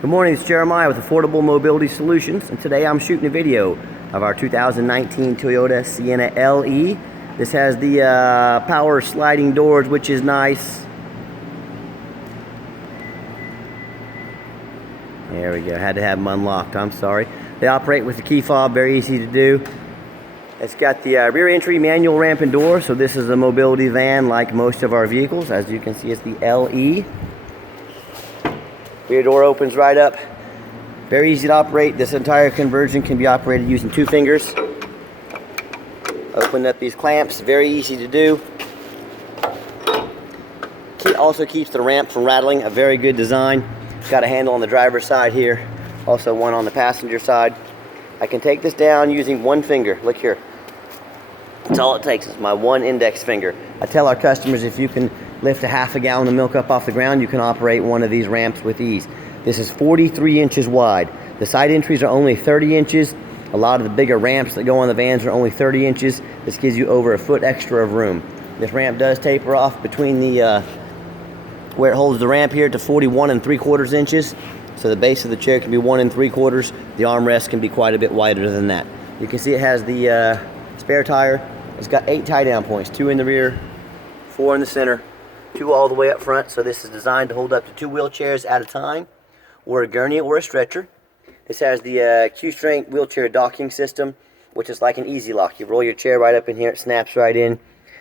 Good morning, it's Jeremiah with Affordable Mobility Solutions, and today I'm shooting a video of our 2019 Toyota Sienna LE. This has the power sliding doors, which is nice. There we go, had to have them unlocked, I'm sorry. They operate with the key fob, very easy to do. It's got the rear entry manual ramp and door, so this is a mobility van like most of our vehicles. As you can see, it's the LE. Rear door opens right up. Very easy to operate. This entire conversion can be operated using 2 fingers. Open up these clamps, very easy to do. Also keeps the ramp from rattling, a very good design. It's got a handle on the driver's side here, also one on the passenger side. I can take this down using 1 finger. Look here. That's all it takes, is my 1 index finger. I tell our customers if you can lift a half a gallon of milk up off the ground, you can operate one of these ramps with ease. This is 43 inches wide. The side entries are only 30 inches. A lot of the bigger ramps that go on the vans are only 30 inches. This gives you over a foot extra of room. This ramp does taper off between the where it holds the ramp here to 41 3/4 inches. So the base of the chair can be 1 3/4. The armrest can be quite a bit wider than that. You can see it has the spare tire. It's got 8 tie-down points, 2 in the rear, 4 in the center, 2 all the way up front. So this is designed to hold up to 2 wheelchairs at a time, or a gurney or a stretcher. This has the Q-Strength wheelchair docking system, which is like an easy lock. You roll your chair right up in here, it snaps right in.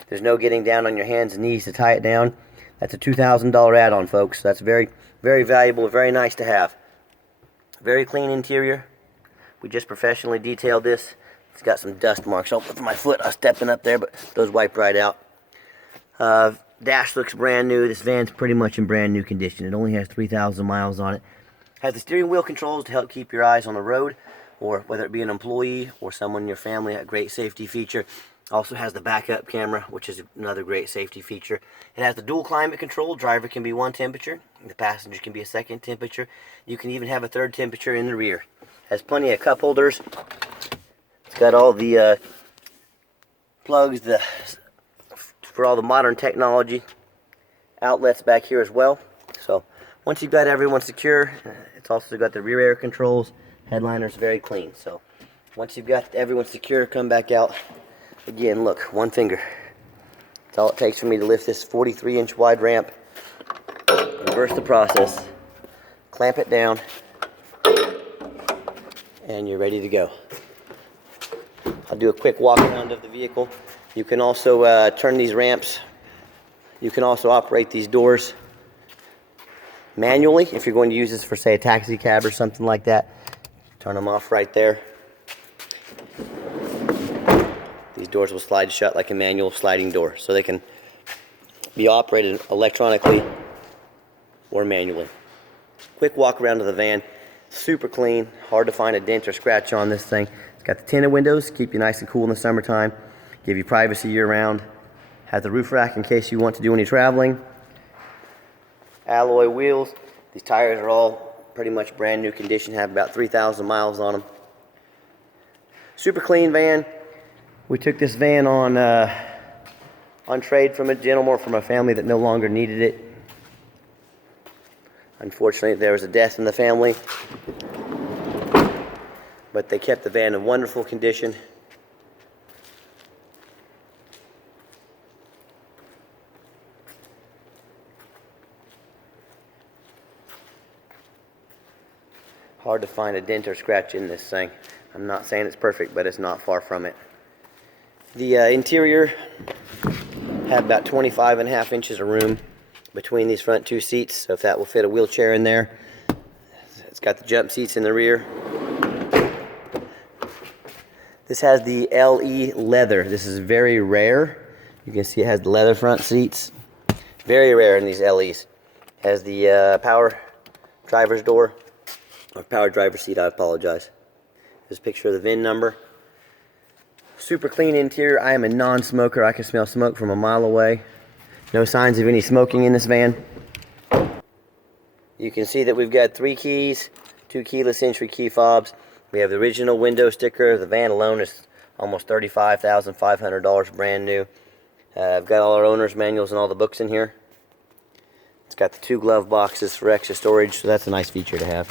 There's no getting down on your hands and knees to tie it down. That's a $2,000 add-on, folks. That's very, very valuable, very nice to have. Very clean interior. We just professionally detailed this. It's got some dust marks. Oh, with my foot, I was stepping up there, but those wiped right out. Dash looks brand new. This van's pretty much in brand new condition. It only has 3,000 miles on it. Has the steering wheel controls to help keep your eyes on the road, or whether it be an employee or someone in your family, a great safety feature. Also has the backup camera, which is another great safety feature. It has the dual climate control. Driver can be 1 temperature. The passenger can be a 2nd temperature. You can even have a 3rd temperature in the rear. Has plenty of cup holders. It's got all the plugs for all the modern technology. Outlets back here as well. So once you've got everyone secure, it's also got the rear air controls. Headliner's very clean. So once you've got everyone secure, come back out. Again, look, 1 finger. That's all it takes for me to lift this 43-inch wide ramp. Reverse the process. Clamp it down. And you're ready to go. I'll do a quick walk around of the vehicle. You can also turn these ramps. You can also operate these doors manually if you're going to use this for, say, a taxi cab or something like that. Turn them off right there. These doors will slide shut like a manual sliding door, so they can be operated electronically or manually. Quick walk around of the van. Super clean. Hard to find a dent or scratch on this thing. It's got the tinted windows, keep you nice and cool in the summertime. Give you privacy year-round. Has the roof rack in case you want to do any traveling. Alloy wheels. These tires are all pretty much brand new condition. Have about 3,000 miles on them. Super clean van. We took this van on trade from a gentleman or from a family that no longer needed it. Unfortunately, there was a death in the family, but they kept the van in wonderful condition. Hard to find a dent or scratch in this thing. I'm not saying it's perfect, but it's not far from it. The interior had about 25.5 inches of room between these front 2 seats, so if that will fit a wheelchair in there. It's got the jump seats in the rear. This has the LE leather. This is very rare. You can see it has the leather front seats. Very rare in these LEs. Has the power driver's door, or power driver's seat, I apologize. There's a picture of the VIN number. Super clean interior. I am a non-smoker. I can smell smoke from a mile away. No signs of any smoking in this van. You can see that we've got 3 keys, 2 keyless entry key fobs. We have the original window sticker. The van alone is almost $35,500 brand new. I've got all our owner's manuals and all the books in here. It's got the 2 glove boxes for extra storage, so that's a nice feature to have.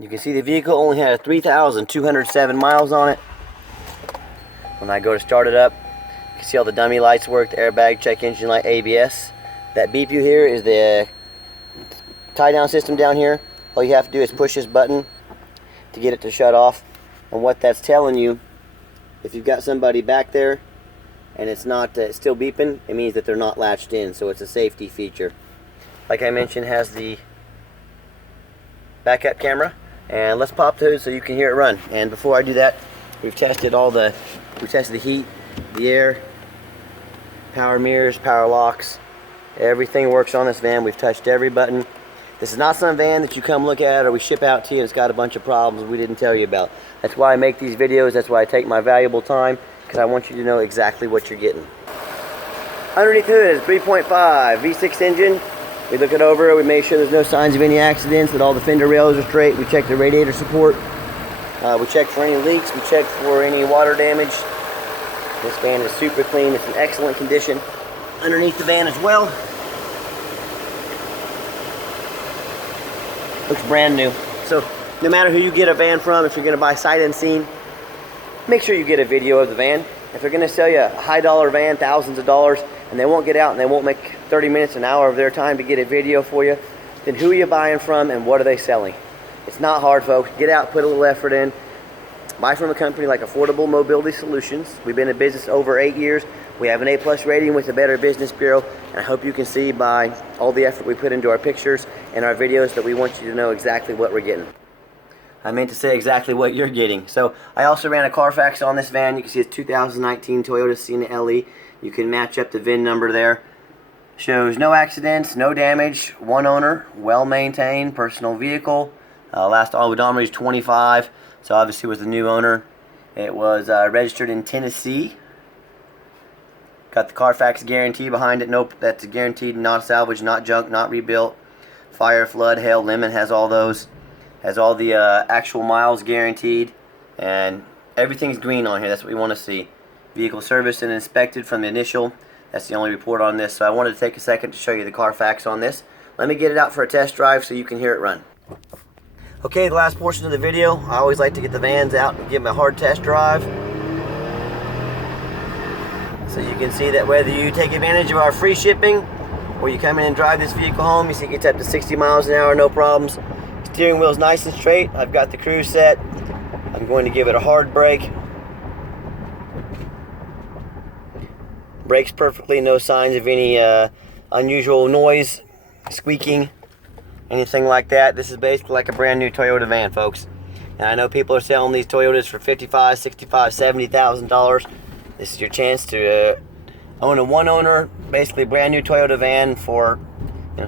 You can see the vehicle only has 3,207 miles on it. When I go to start it up, you can see all the dummy lights work, the airbag, check engine light, ABS. That beep you hear is the tie down system down here. All you have to do is push this button to get it to shut off. And what that's telling you, if you've got somebody back there and it's not it's still beeping, it means that they're not latched in, so it's a safety feature. Like I mentioned, it has the backup camera. And let's pop the hood so you can hear it run. And before I do that, we've tested the heat, the air, power mirrors, power locks. Everything works on this van. We've touched every button. This is not some van that you come look at or we ship out to you and it's got a bunch of problems we didn't tell you about. That's why I make these videos. That's why I take my valuable time, because I want you to know exactly what you're getting. Underneath the hood is 3.5 V6 engine. We look it over, we make sure there's no signs of any accidents, that all the fender rails are straight. We check the radiator support. We check for any leaks. We check for any water damage. This van is super clean. It's in excellent condition underneath the van as well. Looks brand new. So no matter who you get a van from, if you're going to buy sight unseen, make sure you get a video of the van. If they're going to sell you a high dollar van, thousands of dollars, and they won't get out and they won't make 30 minutes, an hour of their time to get a video for you, then who are you buying from and what are they selling? It's not hard, folks. Get out, put a little effort in. Buy from a company like Affordable Mobility Solutions. We've been in business over 8 years. We have an A+ rating with the Better Business Bureau, and I hope you can see by all the effort we put into our pictures and our videos that we want you to know exactly what we're getting. I meant to say exactly what you're getting. So I also ran a Carfax on this van. You can see it's 2019 Toyota Sienna LE. You can match up the VIN number there. Shows no accidents, no damage, 1 owner, well maintained, personal vehicle. Last odometer is 25, so obviously it was the new owner. It was registered in Tennessee. Got the Carfax guarantee behind it. Nope, that's guaranteed, not salvaged, not junk, not rebuilt. Fire, flood, hail, lemon, has all those. Has all the actual miles guaranteed, and everything's green on here. That's what we want to see. Vehicle serviced and inspected from the initial. That's the only report on this. So I wanted to take a second to show you the Carfax on this. Let me get it out for a test drive so you can hear it run. Okay, the last portion of the video, I always like to get the vans out and give them a hard test drive. So you can see that whether you take advantage of our free shipping or you come in and drive this vehicle home, you see it gets up to 60 miles an hour, no problems. Steering wheel's nice and straight. I've got the cruise set. I'm going to give it a hard brake. Brakes perfectly, no signs of any unusual noise, squeaking, anything like that. This is basically like a brand new Toyota van, folks. And I know people are selling these Toyotas for $55,000, $65,000, $70,000. This is your chance to own a 1 owner, basically brand new Toyota van for,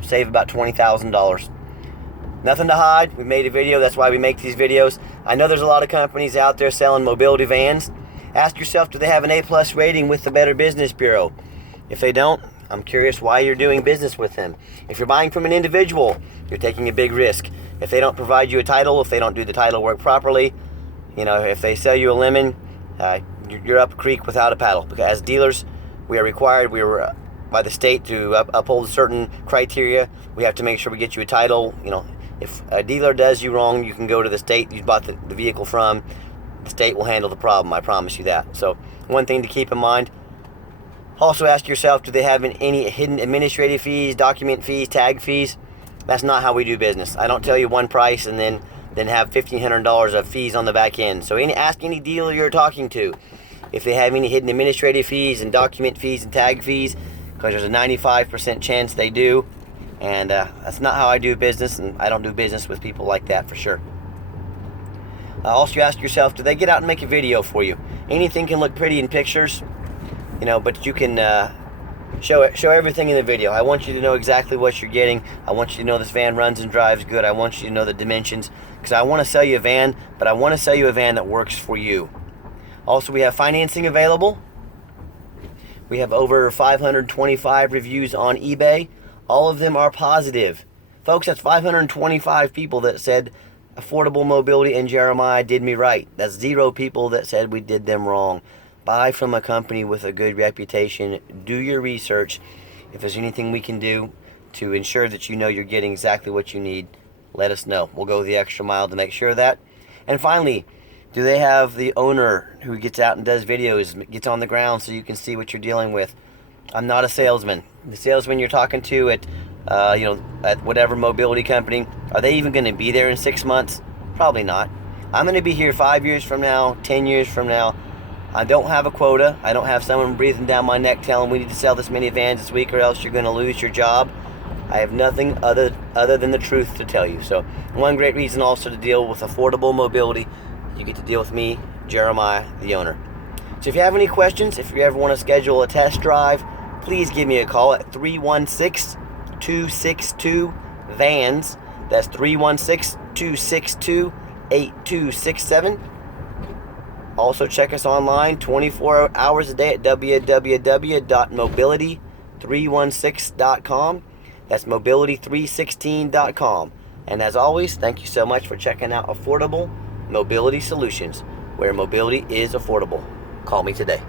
save about $20,000. Nothing to hide. We made a video. That's why we make these videos. I know there's a lot of companies out there selling mobility vans. Ask yourself, do they have an A+ rating with the Better Business Bureau? If they don't, I'm curious why you're doing business with them. If you're buying from an individual, you're taking a big risk. If they don't provide you a title, if they don't do the title work properly, if they sell you a lemon, you're up a creek without a paddle. Because as dealers, we are required, by the state to uphold certain criteria. We have to make sure we get you a title. If a dealer does you wrong, you can go to the state you bought the vehicle from. The state will handle the problem, I promise you that. So one thing to keep in mind. Also ask yourself, do they have any hidden administrative fees, document fees, tag fees? That's not how we do business. I don't tell you one price and then have $1,500 of fees on the back end. So ask any dealer you're talking to if they have any hidden administrative fees and document fees and tag fees, because there's a 95% chance they do. And that's not how I do business, and I don't do business with people like that for sure. Also ask yourself, do they get out and make a video for you? Anything can look pretty in pictures, but you can show everything in the video. I want you to know exactly what you're getting. I want you to know this van runs and drives good. I want you to know the dimensions, because I want to sell you a van, but I want to sell you a van that works for you. Also, we have financing available. We have over 525 reviews on eBay. All of them are positive. Folks, that's 525 people that said Affordable Mobility and Jeremiah did me right. That's 0 people that said we did them wrong. Buy from a company with a good reputation. Do your research. If there's anything we can do to ensure that you know you're getting exactly what you need, let us know. We'll go the extra mile to make sure of that. And finally, do they have the owner who gets out and does videos, gets on the ground so you can see what you're dealing with? I'm not a salesman. The salesman you're talking to at, at whatever mobility company, are they even going to be there in 6 months? Probably not. I'm going to be here 5 years from now, 10 years from now. I don't have a quota. I don't have someone breathing down my neck telling we need to sell this many vans this week or else you're going to lose your job. I have nothing other than the truth to tell you. So one great reason also to deal with affordable mobility, you get to deal with me, Jeremiah, the owner. So if you have any questions, if you ever want to schedule a test drive, please give me a call at 316-262-VANS. That's 316-262-8267. Also check us online 24 hours a day at www.mobility316.com. That's mobility316.com. And as always, thank you so much for checking out Affordable Mobility Solutions, where mobility is affordable. Call me today.